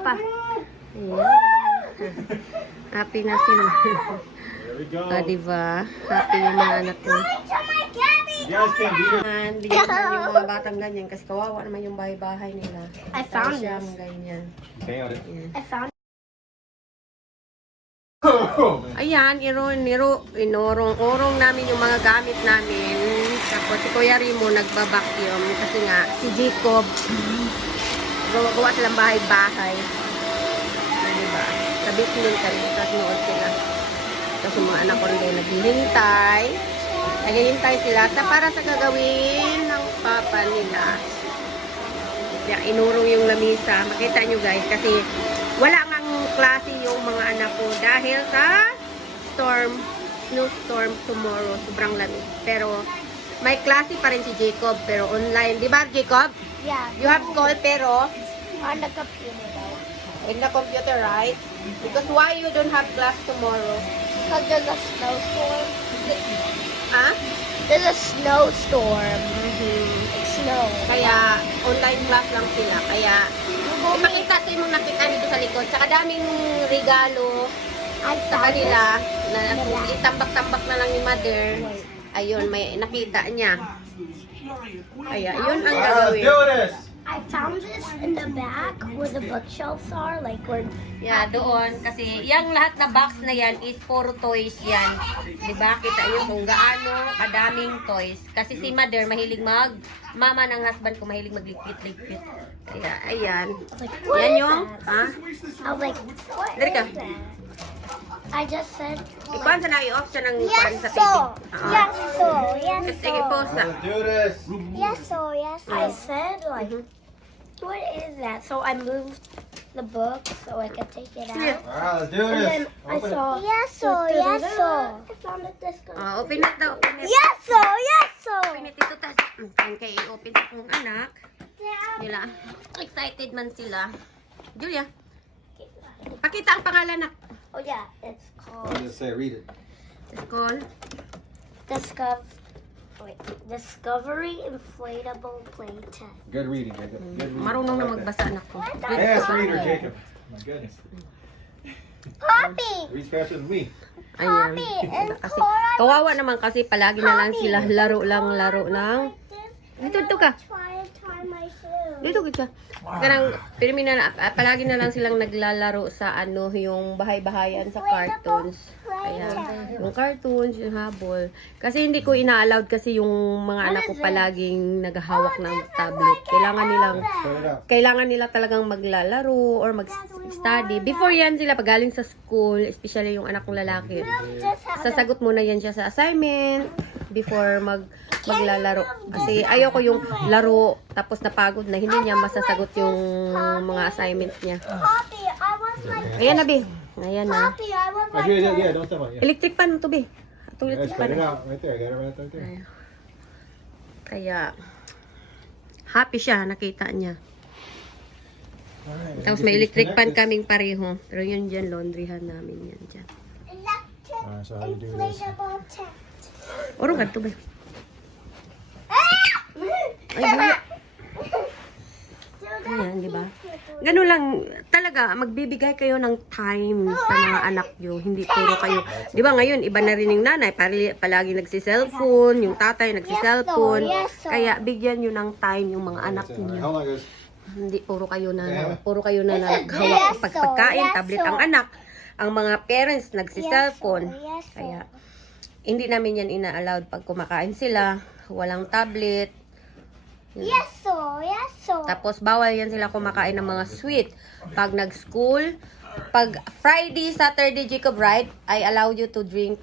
pa. Ayan. Happy na sila. There we go. Diba? Happy yung mga anak ko. You guys can't beat her. Bigyan naman yung mga batang ganyan kasi kawawa naman yung bahay-bahay nila. I found Siyang this. ganyan. Found it. Ayan. I found Ayan, inurong namin yung mga gamit namin. Tapos si Kuya Rimo nagbabacuum kasi nga si Jacob gawa silang bahay-bahay. Diba? Sabi sinin kami, tapos noon sila. Tapos yung mga anak ko rin naghihintay. Naghihintay sila para sa gagawin ng papa nila. Kaya inurong yung lamisa. Makita nyo guys, kasi wala ngang klase yung mga anak ko dahil sa snowstorm tomorrow. Sobrang lamig. Pero may klase pa rin si Jacob, pero online. Di ba, Jacob? Yeah. You have school, pero On the computer though. in the computer, right? Because why you don't have class tomorrow? Because there's a snowstorm. Ah? There's a snowstorm. It's snow. Kaya online class lang sila. Kaya ipakita ko yung nakita dito sa likod. Saka daming regalo sa kanila na itambak-tambak na lang ni mother. Ayun, may nakita niya. Kaya yun ang gagawin. Do this. I found this in the back where the bookshelves are, like where. Yeah, doon. Kasi yung lahat na box na yan is puro toys yan. Diba? Kita nyo kung gaano kadaming toys. Kasi si mother mahilig mama ng husband ko mahilig magligpit-ligpit. Kaya, ayan. Like, what Yan is yung, that? ha? I was like, what Dari ka. is that? I just said. Ikuan sa na i-off siya ng ikuan sa TV. Sige po sa. Do this. I said like, what is that? So I moved the book so I could take it out. All right, let's do And then this. I Open it. saw. I found it this good. Open it daw. Open it. Open it ito. Tapos kay i-open sa kong anak. Nila. Excited man sila. Julia, pakita ang pangalan na. Oh yeah, it's I'll called just say, read it. It's called Discovery Inflatable Playtime. Good reading, Jacob. Good reading. Marunong na I like that. magbasa anak ko. Fast reader, Jacob. My goodness. Poppy. Reads faster than me. Ayan. Kasi, kawawa naman kasi palagi na lang sila laro lang. Dito ka. Dito ka. Kanang palagi na lang silang naglalaro sa yung bahay-bahayan sa cartoons. Ayan. Yung cartoons, yung habol. Kasi hindi ko ina-allowed kasi yung mga anak ko palaging naghahawak ng tablet. Kailangan nila talagang maglalaro or mag-study. Before yan sila pagaling sa school, especially yung anak kong lalaki. Sasagot muna yan siya sa assignment before maglalaro. Kasi ayoko yung laro tapos napagod na hindi niya masasagot yung mga assignment niya. Poppy, I want my. Ayan na, Be. Ayan na. Poppy, I want Oh, my. yeah, don't step on it. Electric pan to, Be. Ito Yeah, electric spread it pan. out right there. I got it right there. Kaya, happy siya, nakita niya. All right. Tapos may electric pan kaming pareho. Pero yun dyan, laundryhan namin yan dyan. Alright, so how you do this? Oro ka to, Be. Ay, buya. Ayan, di ba? Ganun lang, talaga, magbibigay kayo ng time sa mga anak nyo. Hindi puro kayo. Di ba ngayon, iba na rin yung nanay, palagi nagsi-cellphone, yung tatay nagsi-cellphone. Kaya bigyan nyo ng time yung mga anak That's it. All right, nyo. hold on, guys. Hindi puro kayo na naghawak ng pagkain, tablet ang anak. Ang mga parents nagsi-cellphone. Kaya, hindi namin yan ina-allowed pag kumakain sila. Walang tablet. Tapos, bawal yan sila kumakain ng mga sweet. Pag nag-school, pag Friday, Saturday, Jacob, right? I allow you to drink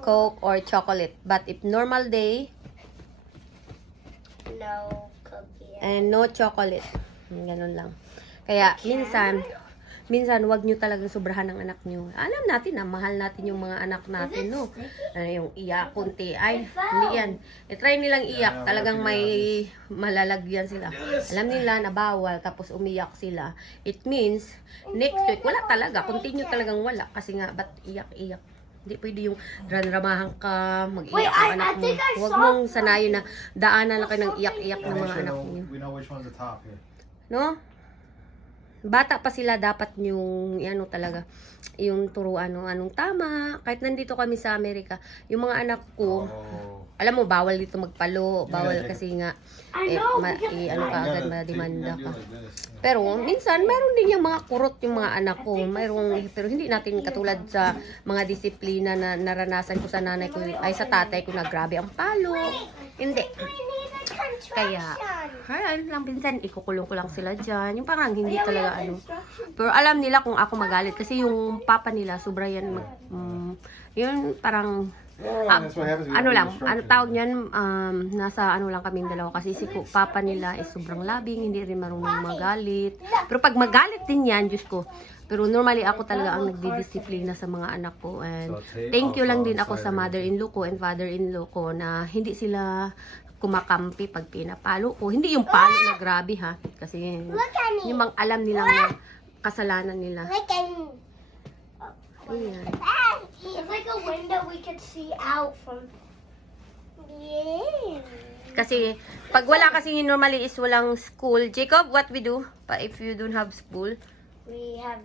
Coke or chocolate. But if normal day, No cookie. and no chocolate. Ganun lang. Kaya, minsan, wag nyo talagang sobrahan ng anak nyo. Alam natin na, mahal natin yung mga anak natin, no? Yung iyak, kunti. Ay, hindi yan. I-try nilang iyak. Talagang may malalagyan sila. Alam nila na bawal, tapos umiyak sila. It means, next week, wala talaga. Continue talagang wala. Kasi nga, ba't iyak-iyak? Hindi pwede yung ranramahan ka, mag-iyak ang anak mo. Huwag mong sanayin na daanan lang kayo ng iyak-iyak ng mga anak mo. We know which one's the top here. No? bata pa sila, dapat yung ano talaga, yung turuan anong tama. Kahit nandito kami sa Amerika, yung mga anak ko, Oh. alam mo, bawal dito magpalo, bawal Yeah, kasi nga, I know, because ano ka You agad, gotta mademanda take- ka. you gotta do like this. Pero minsan, mayroon din yung mga kurot yung mga anak ko. Pero hindi natin katulad sa mga disiplina na naranasan ko sa nanay ko, ay sa tatay ko na grabe ang palo. Hindi. Kaya, ayan lang, minsan ikukulong ko lang sila dyan. Yung parang hindi talaga ano. Pero alam nila kung ako magalit. Kasi yung papa nila, sobra yan. Yun parang, Oh, that's what happens when you ano have lang, instructions. ano tawag niyan, nasa ano lang kaming dalawa. Kasi si papa nila is sobrang labing, hindi rin marunong magalit. Pero pag magalit din yan, Diyos ko. Pero normally ako talaga ang nagdidisiplina sa mga anak ko. And thank you lang din ako sa mother-in-law ko and father-in-law ko na hindi sila kumakampi pag pinapalo ko. Hindi yung palo na grabe ha. Kasi Look at me. yung mga alam nilang na kasalanan nila. Look at me. Ayan. It's like a window we could see out from. Yeah. Kasi pag wala kasi normally is walang school. Jacob, what we do if you don't have school? We have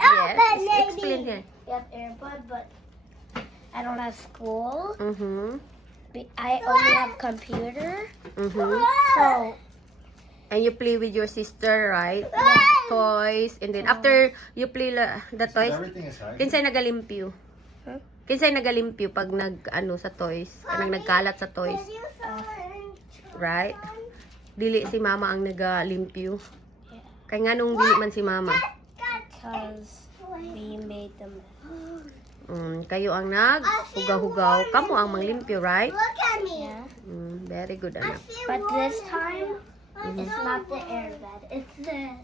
Yes, explain here. We have AirPod, but I don't have school. I only have computer. So And you play with your sister, right? Toys. And then after you play the toys, Everything is high. kinsay nagalimpyo? Huh? Kinsay nagalimpyo pag sa toys? Kanang nagkalat sa toys, right? Dili si mama ang nagalimpyo. Kay nganong dili man si mama? because we made them. Kayo ang naghugaw-hugaw. Kamo ang manglimpyo, right? Look at me. Yeah. Very good, anak. But this time, it's not the airbed. It's this.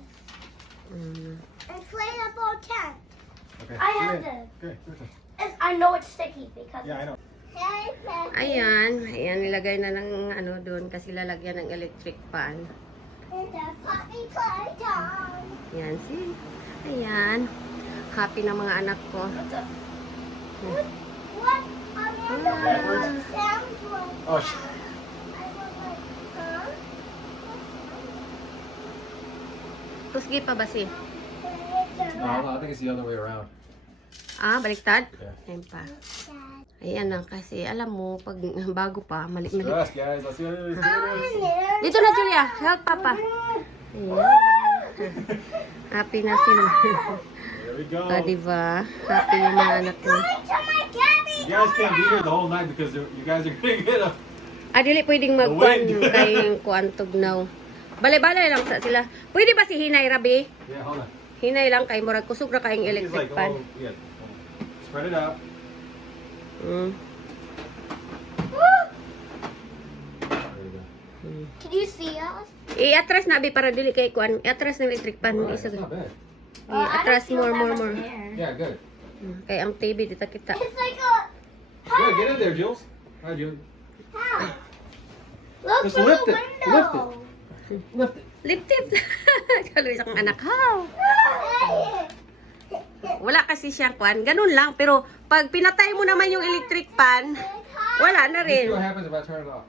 Inflatable tent. Okay. I have good. this. Good. Good. I know it's sticky because. Yeah, I know. Ayan, nilagay na ng ano doon kasi lalagyan ng electric fan. It's a puppy playtime. Yan, see? Ayan. Happy na mga anak ko. What? Amanda, sounds like. Oh, I was like, huh? Kusgi pa ba si? I think it's the other way around. Baliktad? Yeah. Ayan pa. Ayan na, kasi alam mo, pag bago pa, mali. Stress, guys. Let's get it. Dito na, Julia. Help, Papa. Ayan. Happy na sila. There we go. Diba? Happy yung mga anak ko. You guys can't be here the whole night because you guys are gonna get up. Dili pwedeng magkuhan kay kuan tugnaw. Balay-balay lang sa sila. Pwede ba si Hinay, Rabi? Yeah, hold on. Hinay lang kay murag kusog ra kayong He's electric like, fan. oh, yeah. Spread it out. Mm. There you go. Can you see us? I-atras na, Abi, para dili kay kuan. I-atras ng electric fan. Alright, Isa. that's not bad. I-atras more. Yeah, good. Kay ang TV, dito kita. It's like a. Yeah, get in there, Jules. All right, Jules. How? Look Just through lift the it. window. Lift it. Lift it. Lift it. Kaloy sa kong anak. How? Wala kasi siyang kuan. Ganun lang. Pero pag pinatay mo naman yung electric fan, wala na Let's see rin. what happens if I turn it off.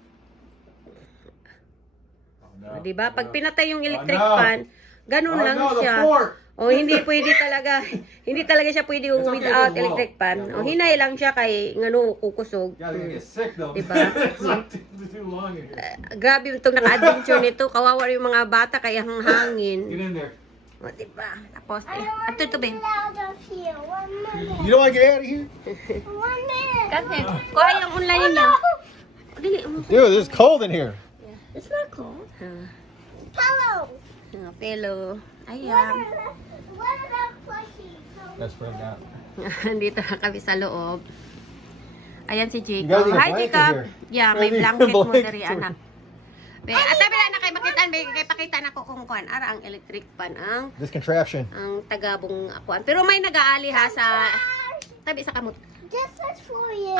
Oh, no. Diba? Pag pinatay yung electric Oh, no. fan, ganun Oh, lang no, the siya. fork. O hindi pwede talaga, hindi talaga siya pwede It's okay, without it will electric blow. fan. Yeah, O blow. hinay lang siya kay ngano kukusog. Yeah, they're gonna get sick though. Diba? It's like too long in here. Grabe itong naka-adventure nito. Kawawa yung mga bata kaya ang Get hangin. in there. O diba? Tapos, ato ito ba? Out of here. 1 minute. You don't want to get out of here? 1 minute. Kasi, kuha yung online niya. Dili. Dude, it's cold in here. It's not cold. Ah, Hello. Pelo. What Ayan. are the plushies? Let's bring it out. Dito na kami sa loob. Ayan si You Jacob. guys need a Hi, blanket Jacob. here. Yeah, may You guys need a blanket mo blanket dari, here. anak. At tabi na kay makitaan, kay pakita na ko kung kuan ara ang electric fan ang This contraption. tagabong kuan. Pero may nag-aali ha sa tabi sa kamot. This is for you.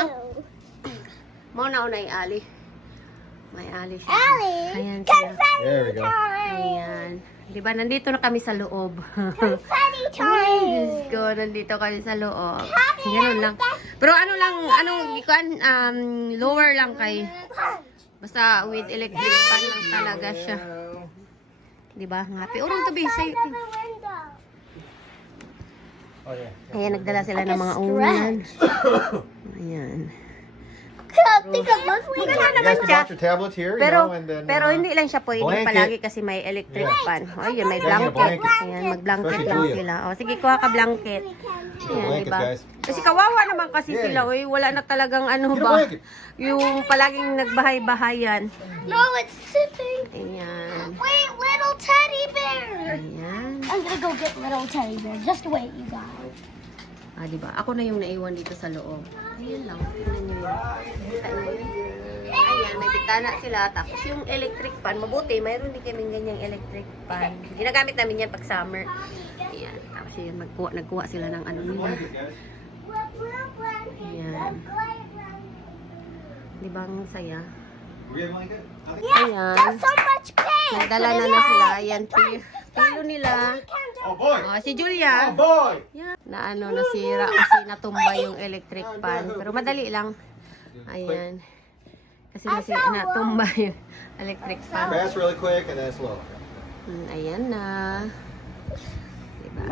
Mo na unay ali. May ali siya. Allie. Ayan siya. There we go. Ayan. Di ba, nandito na kami sa loob. Confetti Ay, time. Diyos ko, nandito kami sa loob. Ganun lang. Pero ano lang, ikuan, lower lang kay, basta with electric fan lang talaga siya. Diba? Happy. Urong to be safe. Oh yeah. Ayan, nagdala sila ng mga unan. Ayan. Think of those Maganda You naman guys can siya. watch your tablet here, you Pero, know, and then. pero hindi lang siya pwede blanket. palagi kasi may electric fan. O, yun, may Yeah, blanket. blanket. Ayan, mag-blanket Especially lang Julia. sila. O, sige, kuha ka blanket. Ayan, Blanket, diba? guys. Kasi kawawa naman kasi Yeah. sila. Uy, wala na talagang ano Get a ba. blanket. Yung palaging nagbahay-bahayan. No, it's sitting. Ayan. Wait, little teddy bear. Ayan. I'm gonna go get little teddy bear. Just wait, you guys. Ah, diba? Ako na yung naiwan dito sa loob. Ayan lang. Tingnan nyo yun. Kita nyo yun? Ayan, may bitana sila. Tapos yung electric fan, mabuti, mayroon din kaming ganyang electric fan. Ginagamit namin yan pag summer. Ayan. Tapos yun, nagkuha sila ng ano nila. Ayan. Diba ang saya? We have blanket? Ayan. There's so much pain. Nagdala na sila. Ayan, pilo nila. Oh boy! Oh, si Oh Julia. boy! Yan. Na ano, nasira kasi natumba yung electric fan. Pero madali lang. Ayan. Kasi natumba yung electric fan. Fast really quick and then slow. Ayan na. Diba?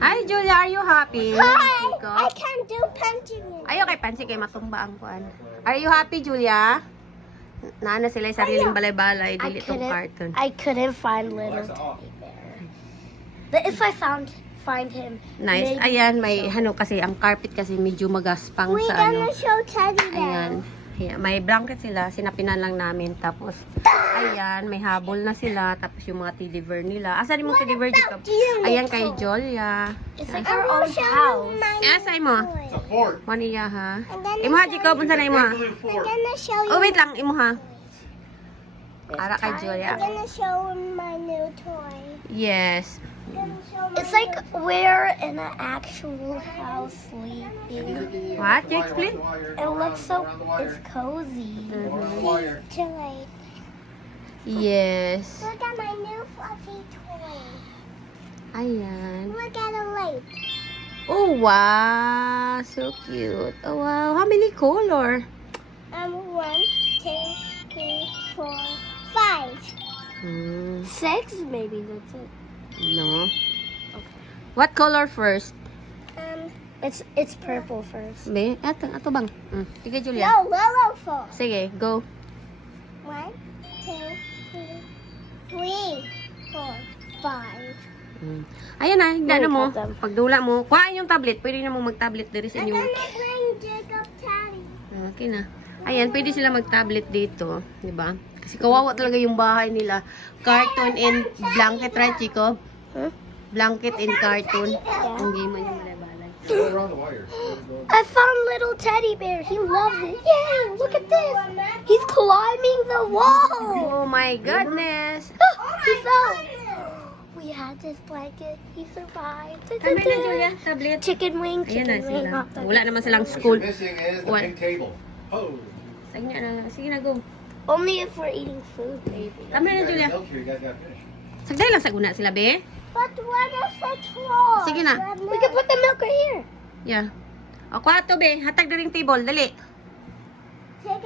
Hi, Julia. Are you happy? Hi. Iko? I can't do punching it. Ayaw kay Pansy kay matumba ang kuan. Are you happy, Julia? Naana sila yung sariling balay-balay. Dili tong cartoon. I couldn't find little teddy bear. But if I find him, Nice. maybe- Ayan, may ano kasi, ang carpet kasi medyo magaspang We're sa ano. gonna show teddy bear. Ayan. Ayan. May blanket sila, sinapinan lang namin. Tapos, ayan, may habol na sila. Tapos yung mga teddy bear nila. Asan yung mga teddy bear, Jacob? Ayan kay Julia. It's like our own house. Asay mo? It's a fort. One iya ha. Imo ha, Jacob. Unsa na imo ha? Blue fort. gonna show Oh, wait lang. Imo ha. Ara kay Julia. gonna show him my new toy. Yes. It's like we're in an actual house sleeping. What? You explain? It looks so, it's cozy. Joy. Yes. Look at my new fluffy toy. Ayan. Look at the light. Oh, wow. So cute. Oh, wow. How many color? 1, 2, 3, 4, 5. 6 maybe, that's it. No. What color first? It's purple first. Be, ato bang? Sige, Julia. No, yellow first. Sige, go. 1, 2, 3, 4, 5. Ayan na, higda na mo. Very good. Pagdula mo, kuhaan yung tablet. Pwede na mo mag-tablet diri sa I'm inyo. gonna bring Jacob Teddy. Okay na. Ayan, pwede sila mag-tablet dito. Di ba? Kasi kawawa talaga yung bahay nila. Cartoon and blanket, right, Chico? Huh? Blanket and cartoon. Yeah. Ang game yung balay-balay. Go around the wire. I found little teddy bear. He loves it. Yay! Look at this. He's climbing the wall. Oh my goodness! He fell. We had this blanket. He survived. Ano na, Julia? Tablet. Chicken wing. Ayan na Chicken wing. sila. hot dog. Wala naman silang What school. you're missing is the What? big table. Oh. Sige na, sige na, go. Only if we're eating food, baby. Tama na, You guys Julia. have milk here, you guys gotta finish. Sagday lang sa guna sila, be. But what is the troll? Sige na. We can put the milk right here. Yeah. O, kwato, be. Hatag na ring table. Dali. Take